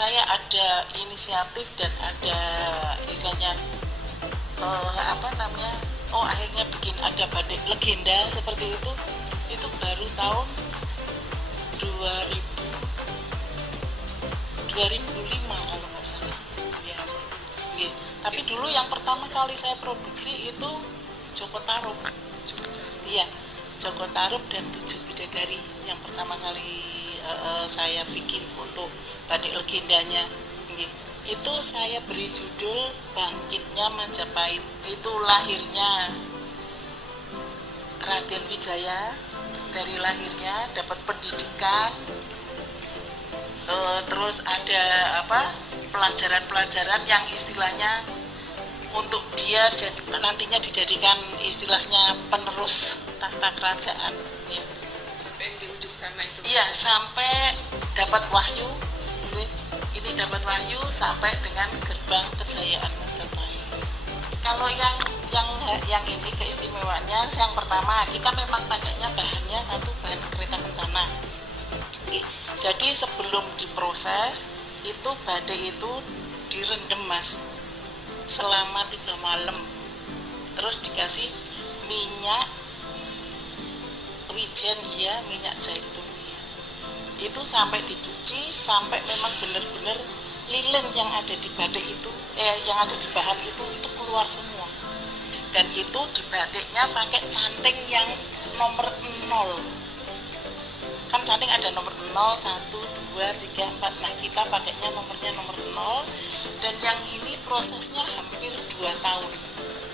saya ada inisiatif dan ada istilahnya akhirnya bikin ada batik legenda seperti itu baru tahun 2005 kalau nggak salah ya. Tapi dulu yang pertama kali saya produksi itu Joko Tarub. Iya, Joko Tarub dan 7 Bidadari yang pertama kali saya bikin untuk batik legendanya. Itu saya beri judul Bangkitnya Majapahit. Itu lahirnya Raden Wijaya, dari lahirnya dapat pendidikan, terus ada pelajaran-pelajaran yang istilahnya untuk dia nantinya dijadikan istilahnya penerus tahta kerajaan ya. Sampai di ujung sana itu. Iya, sampai dapat wahyu. Ini dapat wahyu sampai dengan gerbang kejayaan Majapahit. Kalau yang ini keistimewaannya, yang pertama kita memang pakainya bahannya satu bahan kereta kencana. Jadi sebelum diproses itu batik itu direndam mas selama 3 malam, terus dikasih minyak wijen ya, minyak zaitun ya. Itu sampai dicuci sampai memang benar-benar lilin yang ada di batik itu yang ada di bahan itu keluar semua. Dan itu di batiknya pakai canting yang nomor 0. Kan canting ada nomor 0, 1, 2, 3, 4. Nah kita pakainya nomornya nomor 0. Dan yang ini prosesnya hampir 2 tahun.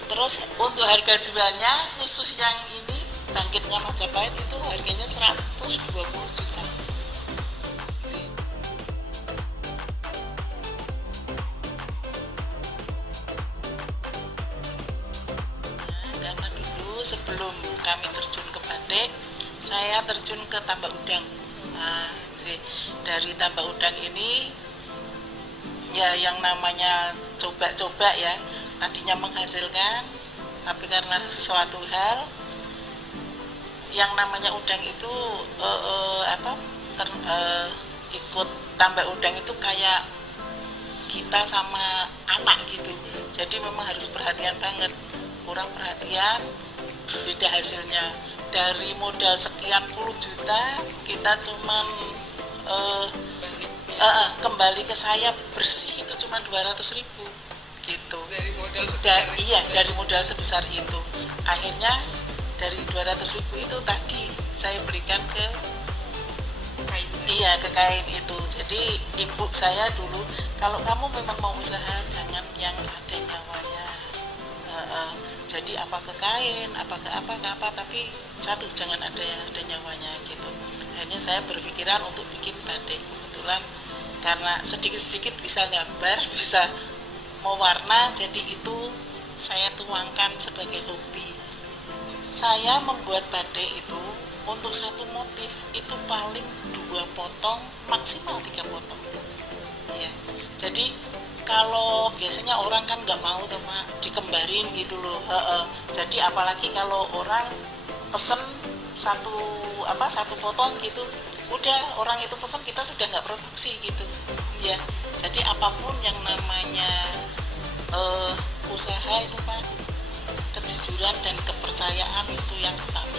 Terus untuk harga jualnya khusus yang ini Bangkitnya Majapahit itu harganya 120 juta. Karena dulu sebelum kami terjun ke batik, saya terjun ke tambak udang. Dari tambak udang ini ya yang namanya coba-coba ya, tadinya menghasilkan, tapi karena sesuatu hal yang namanya udang itu ikut tambak udang itu kayak kita sama anak gitu. Jadi memang harus perhatian banget. Kurang perhatian beda hasilnya. Dari modal sekian puluh juta kita cuman kembali ke saya bersih itu cuma 200.000 gitu. Dari modal sebesar dari modal sebesar itu. Akhirnya dari 200.000 itu tadi saya berikan ke kain. Iya, ke kain itu. Jadi ibu saya dulu, kalau kamu memang mau usaha jangan yang ada nyawanya. Jadi apa ke kain, apa ke apa, tapi satu jangan ada yang ada nyawanya gitu. Akhirnya saya berpikiran untuk bikin batik. Kebetulan karena sedikit-sedikit bisa gambar, bisa mewarna, jadi itu saya tuangkan sebagai hobi. Saya membuat batik itu untuk satu motif itu paling 2 potong, maksimal 3 potong ya. Jadi kalau biasanya orang kan nggak mau tuh mak dikembarin gitu loh. Jadi apalagi kalau orang pesen satu potong gitu, udah orang itu pesen kita sudah nggak produksi gitu ya. Jadi apapun yang namanya usaha itu pak, kejujuran dan kepercayaan itu yang utama.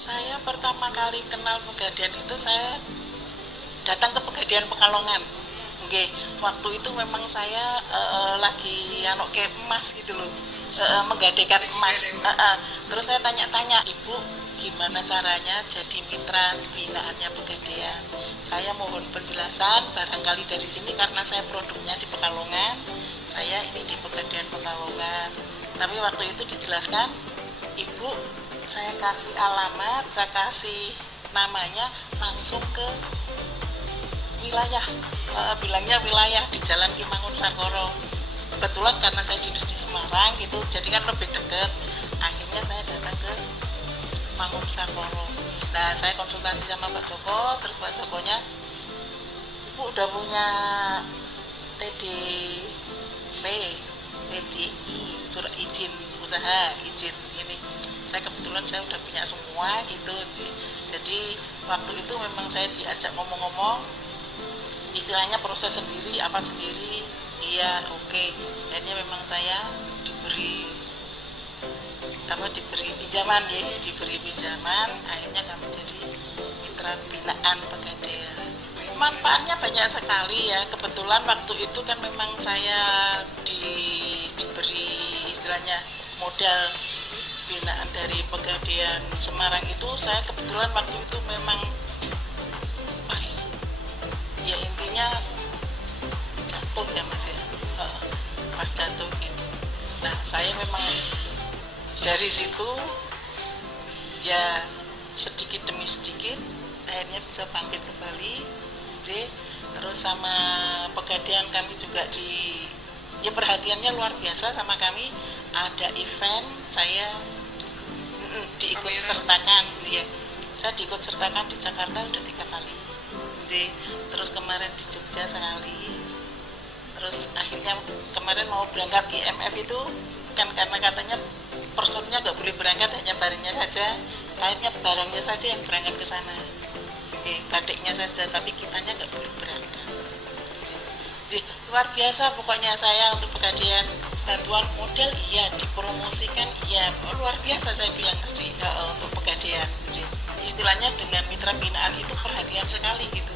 Saya pertama kali kenal Pegadaian itu saya datang ke Pegadaian Pekalongan. Oke, waktu itu memang saya lagi kayak emas gitu loh, menggadaikan emas. Terus saya tanya-tanya, ibu gimana caranya jadi mitra binaannya Pegadaian? Saya mohon penjelasan, barangkali dari sini karena saya produknya di Pekalongan, saya ini di Pegadaian Pekalongan. Tapi waktu itu dijelaskan, ibu saya kasih alamat, saya kasih namanya langsung ke wilayah, bilangnya wilayah di Jalan Ki Mangun Sarkoro. Kebetulan karena saya di Semarang gitu, jadi kan lebih dekat. Akhirnya saya datang ke Mangun Sarkoro. Nah, saya konsultasi sama Pak Joko, terus Pak Jokonya, ibu udah punya TD PDI, surat izin usaha, izin ini. Saya kebetulan saya udah punya semua gitu. Jadi waktu itu memang saya diajak ngomong-ngomong, istilahnya proses sendiri, apa sendiri, iya oke. Akhirnya memang saya diberi pinjaman ya, diberi pinjaman, akhirnya kami jadi mitra binaan Pegadaian. Manfaatnya banyak sekali ya. Kebetulan waktu itu kan memang saya diberi istilahnya modal binaan dari Pegadaian Semarang itu. Saya kebetulan waktu itu memang pas ya, intinya jatuh ya Mas ya, pas jatuh gitu. Nah saya memang dari situ ya sedikit demi sedikit akhirnya bisa bangkit kembali. Terus sama Pegadaian kami juga ya perhatiannya luar biasa sama kami. Ada event saya diikut sertakan, ya saya diikut sertakan di Jakarta udah 3 kali. Terus kemarin di Jogja sekali. Terus akhirnya kemarin mau berangkat IMF itu kan karena katanya personnya nggak boleh berangkat, hanya barangnya saja. Akhirnya barangnya saja yang berangkat ke sana, batiknya saja, tapi kitanya nggak boleh berangkat. Jadi luar biasa pokoknya saya untuk Pegadaian. Bantuan model iya, dipromosikan iya, luar biasa saya bilang tadi untuk Pegadaian. Istilahnya dengan mitra binaan itu perhatian sekali gitu.